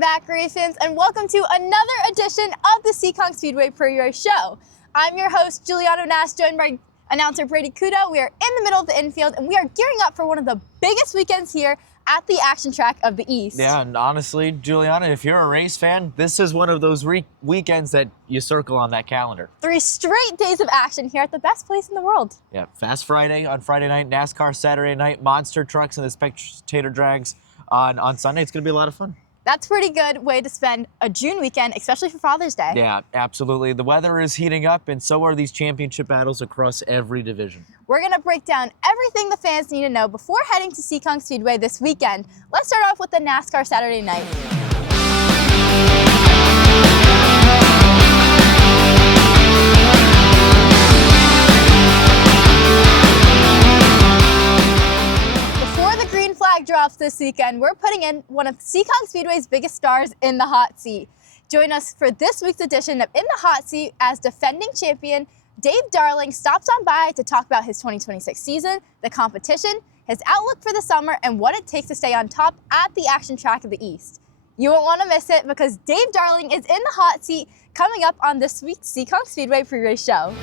Welcome back, racers, and welcome to another edition of the Seekonk Speedway pre-race show. I'm your host, Giuliana Vanasse, joined by announcer Brady Coutu. We are in the middle of the infield, and we are gearing up for one of the biggest weekends here at the action track of the East. Yeah, and honestly, Giuliana, if you're a race fan, this is one of those weekends that you circle on that calendar. 3 straight days of action here at the best place in the world. Yeah, Fast Friday on Friday night, NASCAR Saturday night, monster trucks and the spectator drags on Sunday. It's going to be a lot of fun. That's a pretty good way to spend a June weekend, especially for Father's Day. Yeah, absolutely. The weather is heating up, and so are these championship battles across every division. We're going to break down everything the fans need to know before heading to Seekonk Speedway this weekend. Let's start off with the NASCAR Saturday night. Drops this weekend, we're putting in one of Seekonk Speedway's biggest stars in the hot seat. Join us for this week's edition of In the Hot Seat as defending champion Dave Darling stops on by to talk about his 2026 season, the competition, his outlook for the summer, and what it takes to stay on top at the action track of the East. You won't want to miss it because Dave Darling is in the hot seat coming up on this week's Seekonk Speedway pre-race show.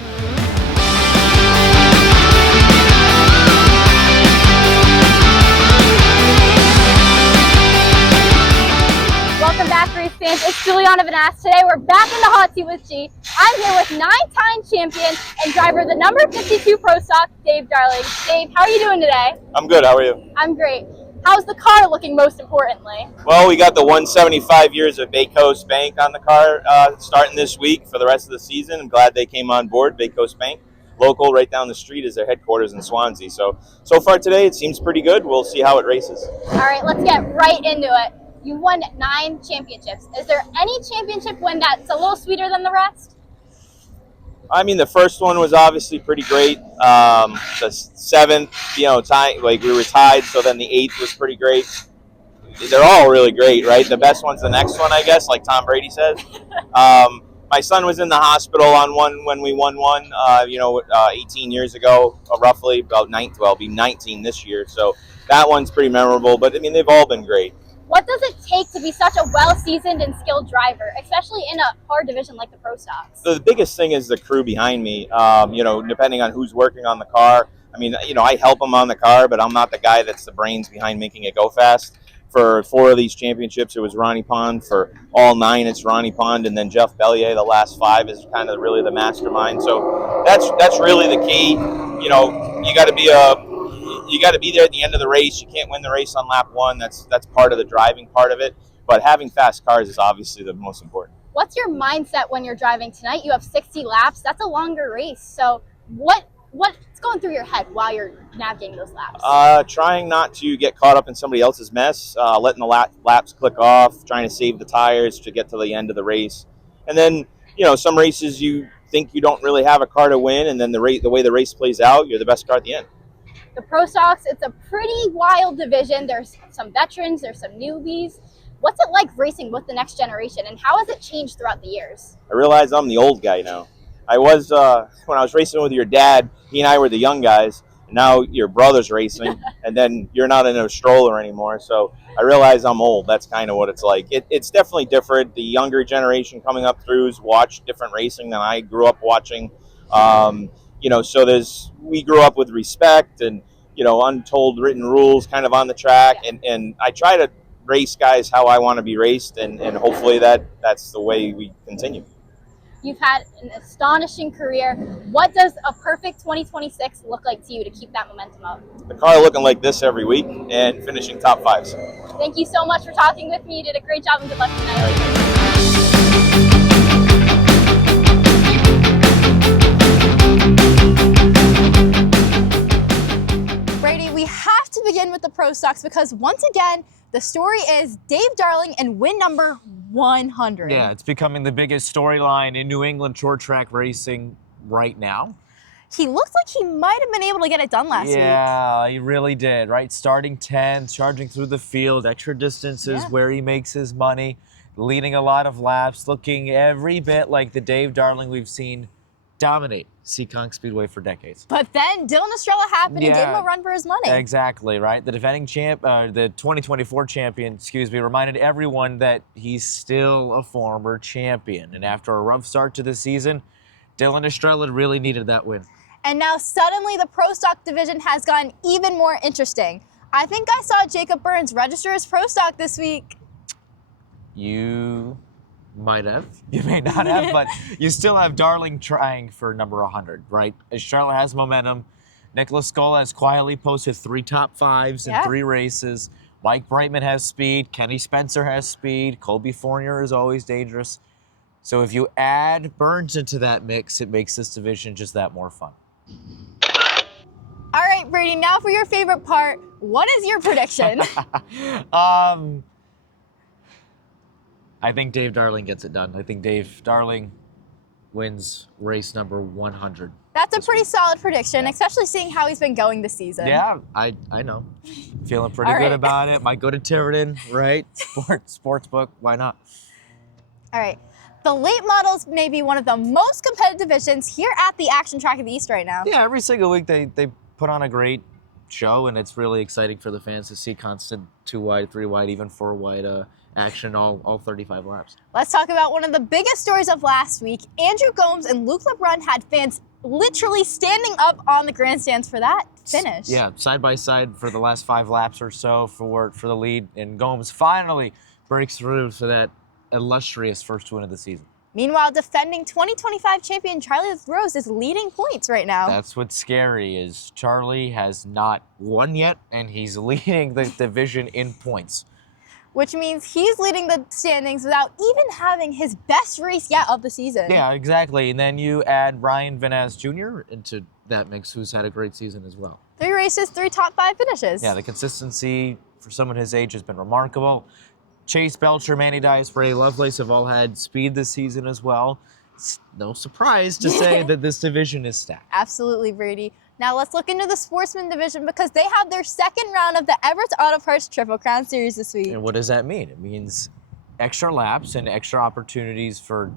Welcome back, race fans. It's Giuliana Vanasse. Today we're back in the hot seat with G. I'm here with 9-time champion and driver of the number 52 Pro Stock, Dave Darling. Dave, how are you doing today? I'm good. How are you? I'm great. How's the car looking most importantly? Well, we got the 175 years of Bay Coast Bank on the car starting this week for the rest of the season. I'm glad they came on board, Bay Coast Bank. Local, right down the street is their headquarters in Swansea. So far today it seems pretty good. We'll see how it races. All right, let's get right into it. You won 9 championships. Is there any championship win that's a little sweeter than the rest? I mean, the first one was obviously pretty great. The 7th, tie, like we were tied, so then the 8th was pretty great. They're all really great, right? The best one's the next one, I guess, like Tom Brady says. My son was in the hospital on one when we won one, 18 years ago, roughly, about 19. Well, it'll be 19 this year, so that one's pretty memorable. But I mean, they've all been great. What does it take to be such a well-seasoned and skilled driver, especially in a hard division like the Pro Stocks? So the biggest thing is the crew behind me. Depending on who's working on the car. I mean, I help them on the car, but I'm not the guy that's the brains behind making it go fast. For 4 of these championships, it was Ronnie Pond. For all 9, it's Ronnie Pond, and then Jeff Bellier. The last 5 is kind of really the mastermind. So that's really the key. You got to be there at the end of the race. You can't win the race on lap 1. That's part of the driving part of it. But having fast cars is obviously the most important. What's your mindset when you're driving tonight? You have 60 laps. That's a longer race. So what's going through your head while you're navigating those laps? Trying not to get caught up in somebody else's mess, letting the laps click off, trying to save the tires to get to the end of the race. And then, some races you think you don't really have a car to win, and then the way the race plays out, you're the best car at the end. The Pro Stocks, it's a pretty wild division. There's some veterans, there's some newbies. What's it like racing with the next generation, and how has it changed throughout the years? I realize I'm the old guy now. I was, when I was racing with your dad, he and I were the young guys, and now your brother's racing, and then you're not in a stroller anymore, so I realize I'm old. That's kind of what it's like. It's definitely different. The younger generation coming up throughs watch different racing than I grew up watching. We grew up with respect and, untold written rules kind of on the track. And I try to race guys how I want to be raced. And hopefully that's the way we continue. You've had an astonishing career. What does a perfect 2026 look like to you to keep that momentum up? The car looking like this every week and finishing top 5s. Thank you so much for talking with me. You did a great job and good luck tonight. Begin with the Pro Stocks because once again the story is Dave Darling and win number 100. Yeah, it's becoming the biggest storyline in New England short track racing right now. He looks like he might have been able to get it done last week. Yeah, he really did, right? Starting 10th, charging through the field, extra distances where he makes his money, leading a lot of laps, looking every bit like the Dave Darling we've seen dominate Seekonk Speedway for decades. But then Dylan Estrella happened and gave him Yeah. a run for his money. Exactly, right? The defending champ, the 2024 champion, reminded everyone that he's still a former champion. And after a rough start to the season, Dylan Estrella really needed that win. And now suddenly the Pro Stock division has gotten even more interesting. I think I saw Jacob Burns register as Pro Stock this week. You might have. You may not have, but you still have Darling trying for number 100, right? Estrella has momentum. Nicholas Scola has quietly posted 3 top 5s in 3 races. Mike Brightman has speed. Kenny Spencer has speed. Colby Fournier is always dangerous. So if you add Burns into that mix, it makes this division just that more fun. All right, Brady, now for your favorite part. What is your prediction? I think Dave Darling gets it done. I think Dave Darling wins race number 100. That's a pretty solid prediction, especially seeing how he's been going this season. Yeah, I know. Feeling pretty good about it. Might go to Tiverton, right? Sports book, why not? All right. The late models may be one of the most competitive divisions here at the Action Track of the East right now. Yeah, every single week they put on a great show, and it's really exciting for the fans to see constant 2 wide, 3 wide, even 4 wide action all 35 laps. Let's talk about one of the biggest stories of last week. Andrew Gomes and Luke LeBrun had fans literally standing up on the grandstands for that finish. Yeah, side by side for the last 5 laps or so for the lead, and Gomes finally breaks through for that illustrious first win of the season. Meanwhile, defending 2025 champion Charlie Rose is leading points right now. That's what's scary is Charlie has not won yet, and he's leading the division in points. Which means he's leading the standings without even having his best race yet of the season. Yeah, exactly. And then you add Ryan Vanasse Jr. into that mix, who's had a great season as well. 3 races, 3 top 5 finishes. Yeah, the consistency for someone his age has been remarkable. Chase Belcher, Manny Dias, Ray Lovelace have all had speed this season as well. It's no surprise to say that this division is stacked. Absolutely, Brady. Now let's look into the Sportsman division because they have their second round of the Everett Auto Parts Triple Crown Series this week. And what does that mean? It means extra laps and extra opportunities for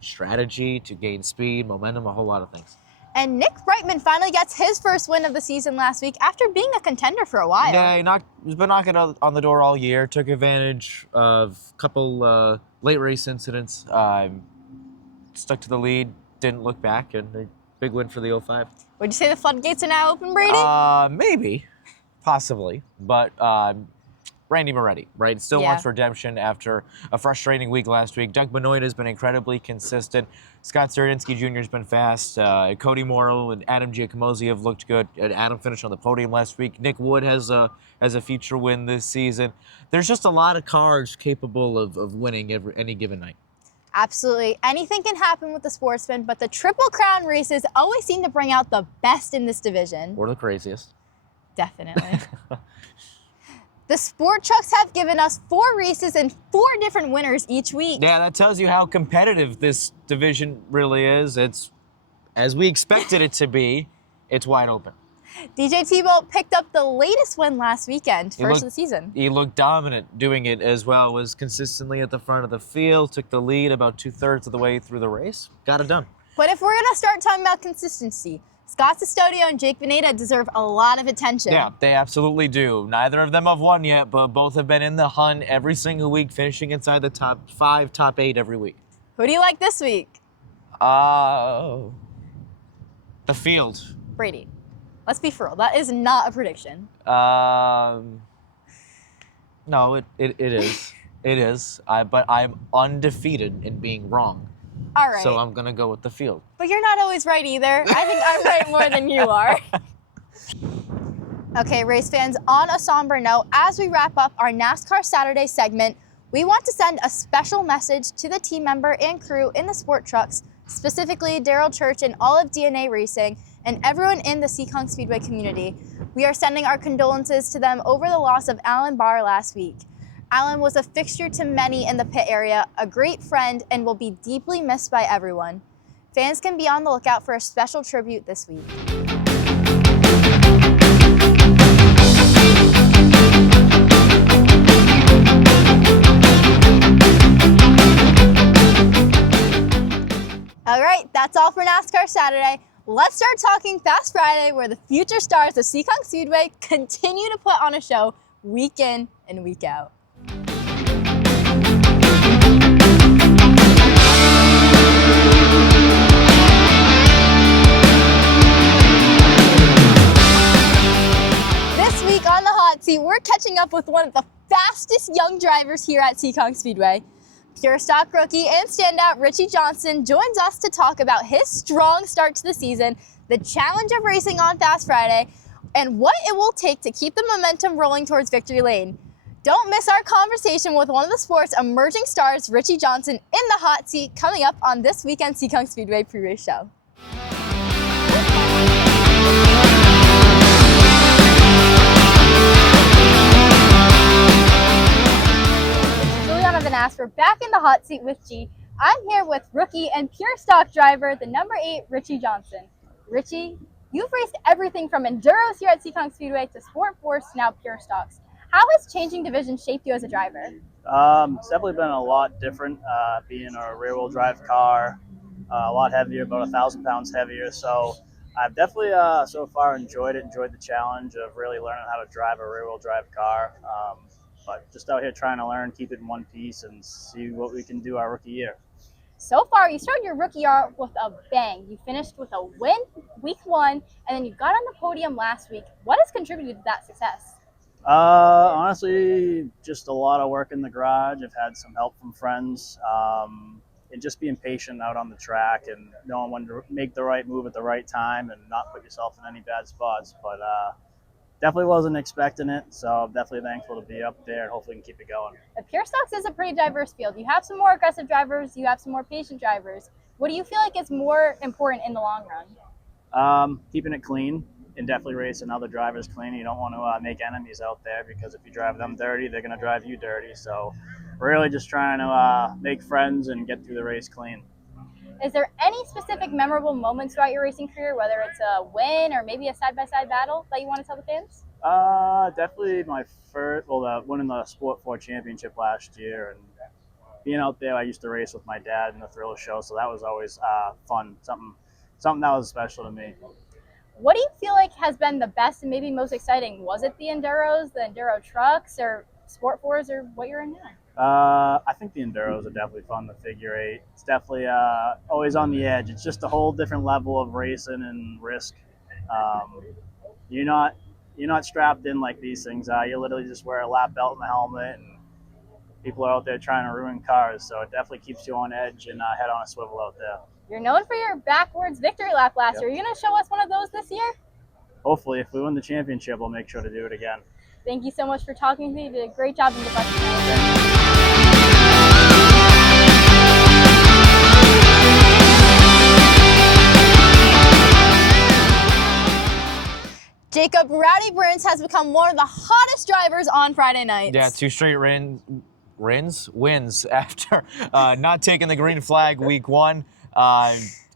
strategy, to gain speed, momentum, a whole lot of things. And Nick Brightman finally gets his first win of the season last week after being a contender for a while. Yeah, he's been knocking on the door all year, took advantage of a couple late race incidents, stuck to the lead, didn't look back, and a big win for the 05. Would you say the floodgates are now open, Brady? Maybe, possibly, but Randy Moretti, right? Still wants redemption after a frustrating week last week. Doug Benoit has been incredibly consistent. Scott Zarinsky Jr. has been fast. Cody Morrow and Adam Giacomosi have looked good. Adam finished on the podium last week. Nick Wood has a feature win this season. There's just a lot of cars capable of winning any given night. Absolutely. Anything can happen with the Sportsman, but the Triple Crown races always seem to bring out the best in this division. Or the craziest. Definitely. The Sport Trucks have given us 4 races and 4 different winners each week. Yeah, that tells you how competitive this division really is. It's, as we expected it to be, it's wide open. DJ Tebow picked up the latest win last weekend, first of the season. He looked dominant doing it as well, was consistently at the front of the field, took the lead about 2/3 of the way through the race, got it done. But if we're going to start talking about consistency, Scott Sestodio and Jake Veneta deserve a lot of attention. Yeah, they absolutely do. Neither of them have won yet, but both have been in the hunt every single week, finishing inside the top 5, top 8 every week. Who do you like this week? The field. Brady. Let's be for real. That is not a prediction. No, it is. It is. But I'm undefeated in being wrong. All right. So I'm going to go with the field. But you're not always right either. I think I'm right more than you are. Okay, race fans, on a somber note, as we wrap up our NASCAR Saturday segment, we want to send a special message to the team member and crew in the Sport Trucks, specifically Daryl Church and all of DNA Racing, and everyone in the Seekonk Speedway community. We are sending our condolences to them over the loss of Alan Barr last week. Alan was a fixture to many in the pit area, a great friend, and will be deeply missed by everyone. Fans can be on the lookout for a special tribute this week. All right, that's all for NASCAR Saturday. Let's start talking Fast Friday, where the future stars of Seekonk Speedway continue to put on a show week in and week out. This week on the hot seat, we're catching up with one of the fastest young drivers here at Seekonk Speedway. Pure Stock rookie and standout Richie Johnson joins us to talk about his strong start to the season, the challenge of racing on Fast Friday, and what it will take to keep the momentum rolling towards victory lane. Don't miss our conversation with one of the sport's emerging stars, Richie Johnson, in the hot seat, coming up on this weekend's Seekonk Speedway pre-race show. Giuliana Vanasse, we're back in the hot seat with G. I'm here with rookie and pure stock driver, the number 8, Richie Johnson. Richie, you've raced everything from enduros here at Seekonk Speedway to Sport Force to now pure stocks. How has changing division shaped you as a driver? It's definitely been a lot different, being a rear-wheel drive car, a lot heavier, about 1,000 pounds heavier. So I've definitely so far enjoyed the challenge of really learning how to drive a rear-wheel drive car. But just out here trying to learn, keep it in one piece, and see what we can do our rookie year. So far, you started your rookie year with a bang. You finished with a win week 1, and then you got on the podium last week. What has contributed to that success? Honestly, just a lot of work in the garage. I've had some help from friends, and just being patient out on the track and knowing when to make the right move at the right time and not put yourself in any bad spots. But definitely wasn't expecting it, so I'm definitely thankful to be up there and hopefully we can keep it going. The pure stocks is a pretty diverse field. You have some more aggressive drivers, you have some more patient drivers. What do you feel like is more important in the long run? Keeping it clean and definitely racing other drivers clean. You don't want to make enemies out there, because if you drive them dirty, they're going to drive you dirty. So really just trying to make friends and get through the race clean. Is there any specific memorable moments throughout your racing career, whether it's a win or maybe a side-by-side battle, that you want to tell the fans? Definitely my first, winning the Sport 4 championship last year, and being out there. I used to race with my dad in the thrill show, so that was always fun, something that was special to me. What do you feel like has been the best and maybe most exciting? Was it the enduros, the enduro trucks, or Sport 4s, or what you're in now? I think the enduros are definitely fun. The figure 8, it's definitely always on the edge. It's just a whole different level of racing and risk. You're not strapped in like these things are. You literally just wear a lap belt and a helmet, and people are out there trying to ruin cars. So it definitely keeps you on edge and head on a swivel out there. You're known for your backwards victory lap last year. Are you going to show us one of those this year? Hopefully, if we win the championship, we'll make sure to do it again. Thank you so much for talking to me. You did a great job in the bus. Jacob Rowdy Burns has become one of the hottest drivers on Friday nights. Yeah, 2 straight wins after not taking the green flag week 1.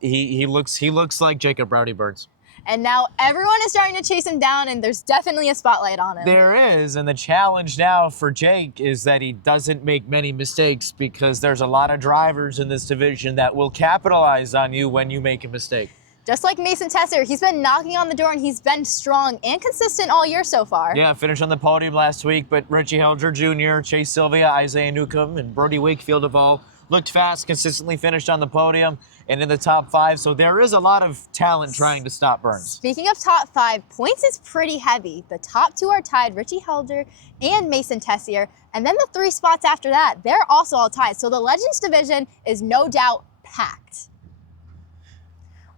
He looks like Jacob Rowdy Burns. And now everyone is starting to chase him down, and there's definitely a spotlight on him. There is, and the challenge now for Jake is that he doesn't make many mistakes, because there's a lot of drivers in this division that will capitalize on you when you make a mistake. Just like Mason Tessier, he's been knocking on the door, and he's been strong and consistent all year so far. Yeah, finished on the podium last week, but Richie Helger Jr., Chase Sylvia, Isaiah Newcomb, and Brody Wakefield have all looked fast, consistently finished on the podium and in the top 5. So there is a lot of talent trying to stop Burns. Speaking of top 5, points is pretty heavy. The top 2 are tied, Richie Helger and Mason Tessier. And then the 3 spots after that, they're also all tied. So the Legends division is no doubt packed.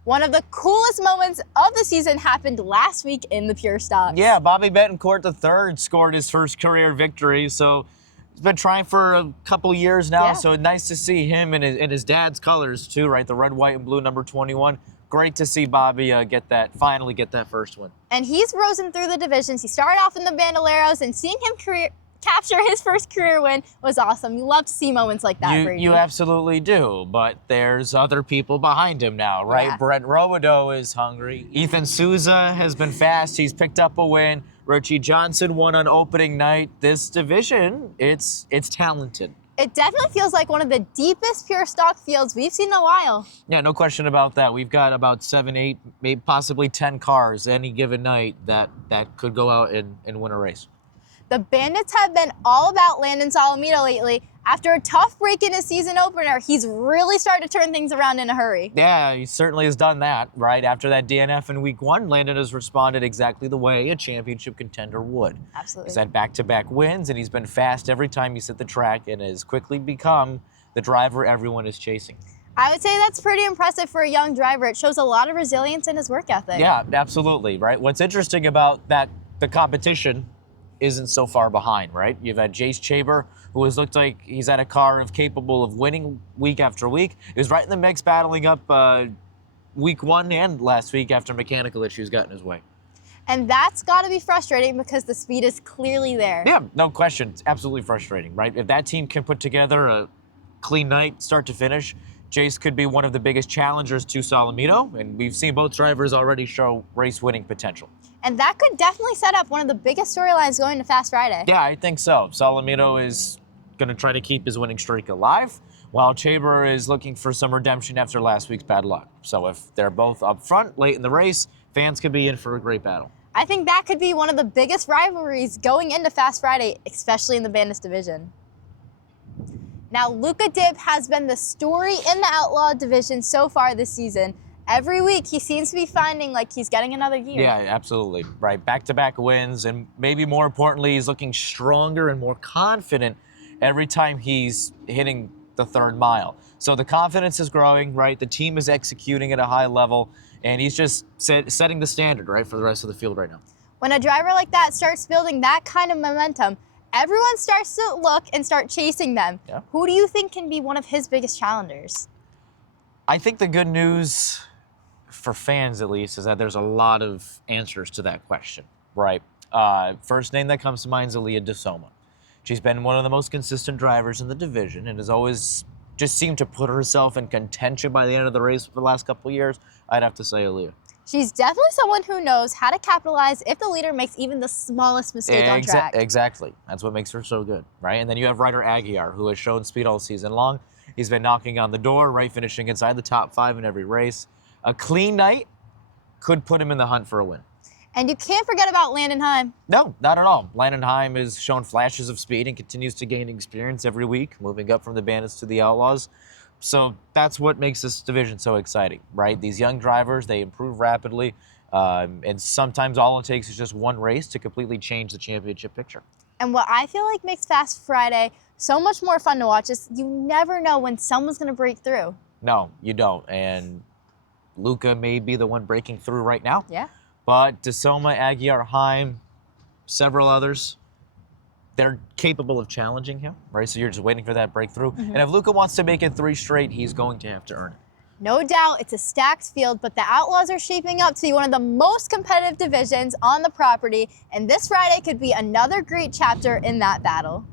One of the coolest moments of the season happened last week in the Pure Stocks. Yeah, Bobby Betancourt III scored his first career victory. So he's been trying for a couple years now. Yeah. So nice to see him in his dad's colors too, right? The red, white, and blue number 21. Great to see Bobby finally get that first win. And he's risen through the divisions. He started off in the Bandoleros, and seeing him capture his first career win was awesome. You love to see moments like that, Brady. You absolutely do, but there's other people behind him now, right? Yeah. Brent Robideau is hungry. Ethan Souza has been fast. He's picked up a win. Richie Johnson won on opening night. This division, it's talented. It definitely feels like one of the deepest pure stock fields we've seen in a while. Yeah, no question about that. We've got about 7, 8, maybe possibly 10 cars any given night that could go out and win a race. The Bandits have been all about Landon Solomito lately. After a tough break in his season opener, he's really started to turn things around in a hurry. Yeah, he certainly has done that, right? After that DNF in week 1, Landon has responded exactly the way a championship contender would. Absolutely. He's had back-to-back wins, and he's been fast every time he's hit the track and has quickly become the driver everyone is chasing. I would say that's pretty impressive for a young driver. It shows a lot of resilience in his work ethic. Yeah, absolutely, right? What's interesting about that, the competition isn't so far behind, right? You've had Jace Chaber, who has looked like he's had a car capable of winning week after week. He was right in the mix, battling up week 1 and last week after mechanical issues got in his way. And that's got to be frustrating because the speed is clearly there. Yeah, no question. It's absolutely frustrating, right? If that team can put together a clean night, start to finish, Jace could be one of the biggest challengers to Solomito, and we've seen both drivers already show race-winning potential. And that could definitely set up one of the biggest storylines going to Fast Friday. Yeah, I think so. Solomito is going to try to keep his winning streak alive, while Chaber is looking for some redemption after last week's bad luck. So if they're both up front late in the race, fans could be in for a great battle. I think that could be one of the biggest rivalries going into Fast Friday, especially in the Bandits division. Now, Luca Dibb has been the story in the Outlaw division so far this season. Every week, he seems to be finding like he's getting another gear. Yeah, absolutely. Right, back-to-back wins, and maybe more importantly, he's looking stronger and more confident every time he's hitting the 3rd mile. So the confidence is growing, right? The team is executing at a high level, and he's just setting the standard, right, for the rest of the field right now. When a driver like that starts building that kind of momentum, everyone starts to look and start chasing them. Yeah. Who do you think can be one of his biggest challengers? I think the good news, for fans at least, is that there's a lot of answers to that question, right? First name that comes to mind is Aaliyah DeSoma. She's been one of the most consistent drivers in the division and has always just seemed to put herself in contention by the end of the race for the last couple of years. I'd have to say Aaliyah. She's definitely someone who knows how to capitalize if the leader makes even the smallest mistake on track. Exactly. That's what makes her so good, right? And then you have Ryder Aguiar, who has shown speed all season long. He's been knocking on the door, right, finishing inside the top 5 in every race. A clean night could put him in the hunt for a win. And you can't forget about Landon Heim. No, not at all. Landon Heim has shown flashes of speed and continues to gain experience every week, moving up from the Bandits to the Outlaws. So that's what makes this division so exciting, right? These young drivers, they improve rapidly, and sometimes all it takes is just one race to completely change the championship picture. And what I feel like makes Fast Friday so much more fun to watch is you never know when someone's going to break through. No, you don't. And Luca may be the one breaking through right now. Yeah. But DeSoma, Aguiar, Heim, several others, they're capable of challenging him, right? So you're just waiting for that breakthrough. And if Luca wants to make it 3 straight, he's going to have to earn it. No doubt it's a stacked field, but the Outlaws are shaping up to be one of the most competitive divisions on the property, and this Friday could be another great chapter in that battle.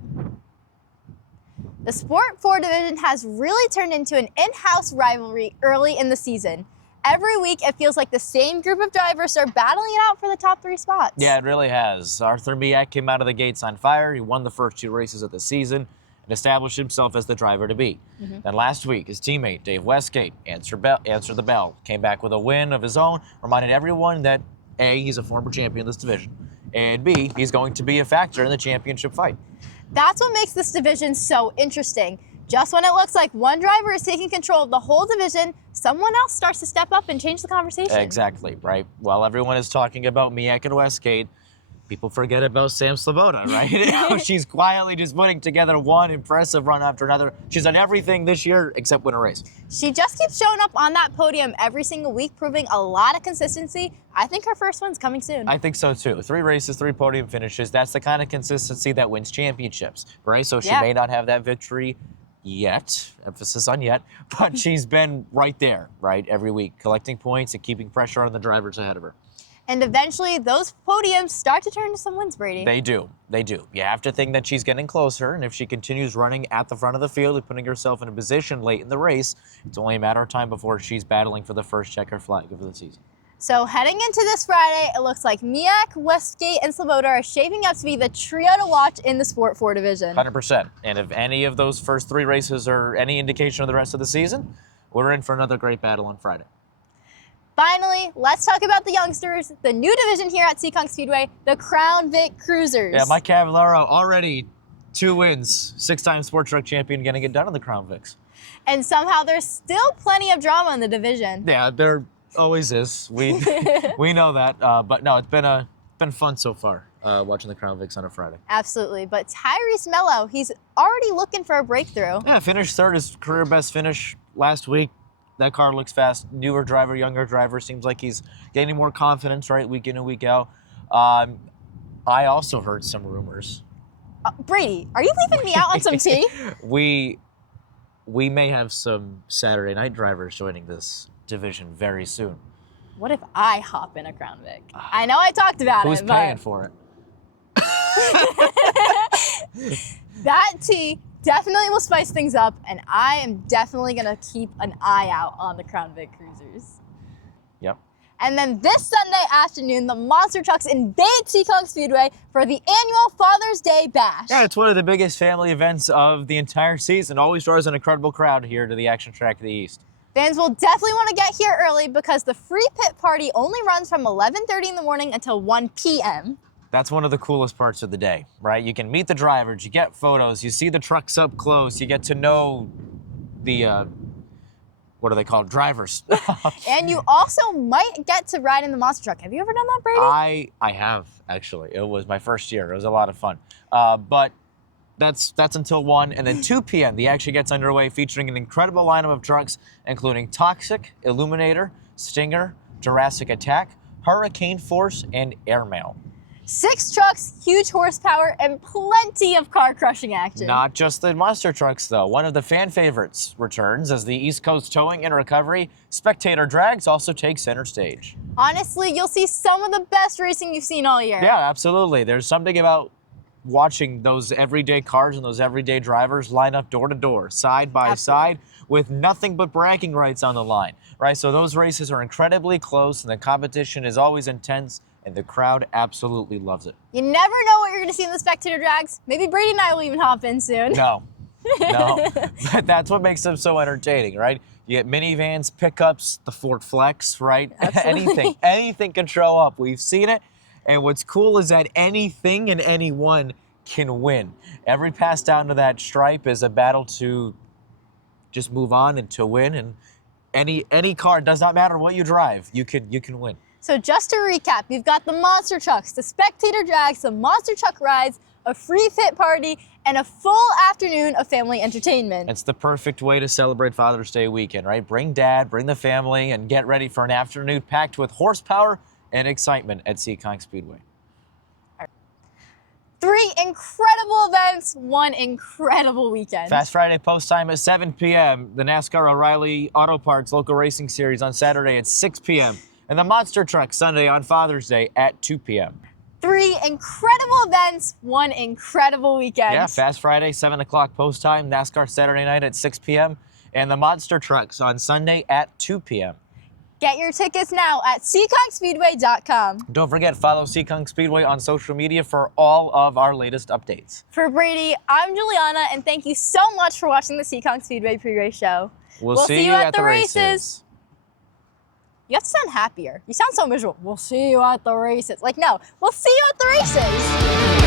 The Sport 4 division has really turned into an in-house rivalry early in the season. Every week, it feels like the same group of drivers are battling it out for the top 3 spots. Yeah, it really has. Arthur Miak came out of the gates on fire. He won the first 2 races of the season and established himself as the driver to beat. Then last week, his teammate, Dave Westgate, answered the bell, came back with a win of his own, reminded everyone that A, he's a former champion in this division, and B, he's going to be a factor in the championship fight. That's what makes this division so interesting. Just when it looks like one driver is taking control of the whole division, someone else starts to step up and change the conversation. Exactly, right? While everyone is talking about Miak and Westgate, people forget about Sam Sloboda, right? She's quietly just putting together one impressive run after another. She's done everything this year except win a race. She just keeps showing up on that podium every single week, proving a lot of consistency. I think her first one's coming soon. I think so too. 3 races, 3 podium finishes. That's the kind of consistency that wins championships, right? So she may not have that victory yet, emphasis on yet, but she's been right there, right, every week, collecting points and keeping pressure on the drivers ahead of her. And eventually, those podiums start to turn into some wins, Brady. They do. They do. You have to think that she's getting closer, and if she continues running at the front of the field and putting herself in a position late in the race, it's only a matter of time before she's battling for the first checker flag of the season. So heading into this Friday, it looks like Miak, Westgate, and Sloboda are shaping up to be the trio to watch in the Sport 4 division. 100%. And if any of those first 3 races are any indication of the rest of the season, we're in for another great battle on Friday. Finally, let's talk about the youngsters, the new division here at Seekonk Speedway, the Crown Vic Cruisers. Yeah, Mike Cavallaro already 2 wins, 6-time Sport Truck champion, going to get done in the Crown Vics. And somehow there's still plenty of drama in the division. Yeah, there always is. We know that. But no, it's been fun so far watching the Crown Vics on a Friday. Absolutely. But Tyrese Mello, he's already looking for a breakthrough. Yeah, finished third, his career best finish last week. That car looks fast. Newer driver, younger driver. Seems like he's gaining more confidence, right, week in and week out. I also heard some rumors. Brady, are you leaving me out on some tea? We may have some Saturday night drivers joining this division very soon. What if I hop in a Crown Vic? I know I talked about Who's it, paying for it? That tea definitely will spice things up, and I am definitely gonna keep an eye out on the Crown Vic Cruisers. Yep. And then this Sunday afternoon, the monster trucks invade Seekonk Speedway for the annual Father's Day Bash. Yeah, it's one of the biggest family events of the entire season. Always draws an incredible crowd here to the Action Track of the East. Fans will definitely want to get here early because the free pit party only runs from 11:30 in the morning until 1 p.m. That's one of the coolest parts of the day, right? You can meet the drivers, you get photos, you see the trucks up close, you get to know the, what are they called? Drivers. And you also might get to ride in the monster truck. Have you ever done that, Brady? I have, actually. It was my first year. It was a lot of fun. But that's until 1, and then 2 p.m. the action gets underway, featuring an incredible lineup of trucks, including Toxic, Illuminator, Stinger, Jurassic Attack, Hurricane Force, and Airmail. 6 trucks, huge horsepower, and plenty of car-crushing action. Not just the monster trucks, though. One of the fan favorites returns as the East Coast Towing and Recovery Spectator Drags also take center stage. Honestly, you'll see some of the best racing you've seen all year. Yeah, absolutely. There's something about watching those everyday cars and those everyday drivers line up door to door, side by side, with nothing but bragging rights on the line, right? So those races are incredibly close, and the competition is always intense, and the crowd absolutely loves it. You never know what you're going to see in the spectator drags. Maybe Brady and I will even hop in soon. No, but that's what makes them so entertaining, right? You get minivans, pickups, the Ford Flex, right? anything can show up. We've seen it. And what's cool is that anything and anyone can win. Every pass down to that stripe is a battle to just move on and to win. And any car, does not matter what you drive, you can win. So just to recap, you've got the monster trucks, the spectator drags, the monster truck rides, a free fit party, and a full afternoon of family entertainment. It's the perfect way to celebrate Father's Day weekend, right? Bring dad, bring the family, and get ready for an afternoon packed with horsepower and excitement at Seekonk Speedway. 3 incredible events, 1 incredible weekend. Fast Friday post time at 7 p.m. The NASCAR O'Reilly Auto Parts Local Racing Series on Saturday at 6 p.m. And the Monster Truck Sunday on Father's Day at 2 p.m. 3 incredible events, 1 incredible weekend. Yeah, Fast Friday, 7 o'clock post time. NASCAR Saturday night at 6 p.m. And the Monster Trucks on Sunday at 2 p.m. Get your tickets now at SeekonkSpeedway.com. Don't forget, follow Seekonk Speedway on social media for all of our latest updates. For Brady, I'm Giuliana, and thank you so much for watching the Seekonk Speedway pre-race show. We'll see you at the races. You have to sound happier. You sound so miserable. We'll see you at the races. Like, no, we'll see you at the races.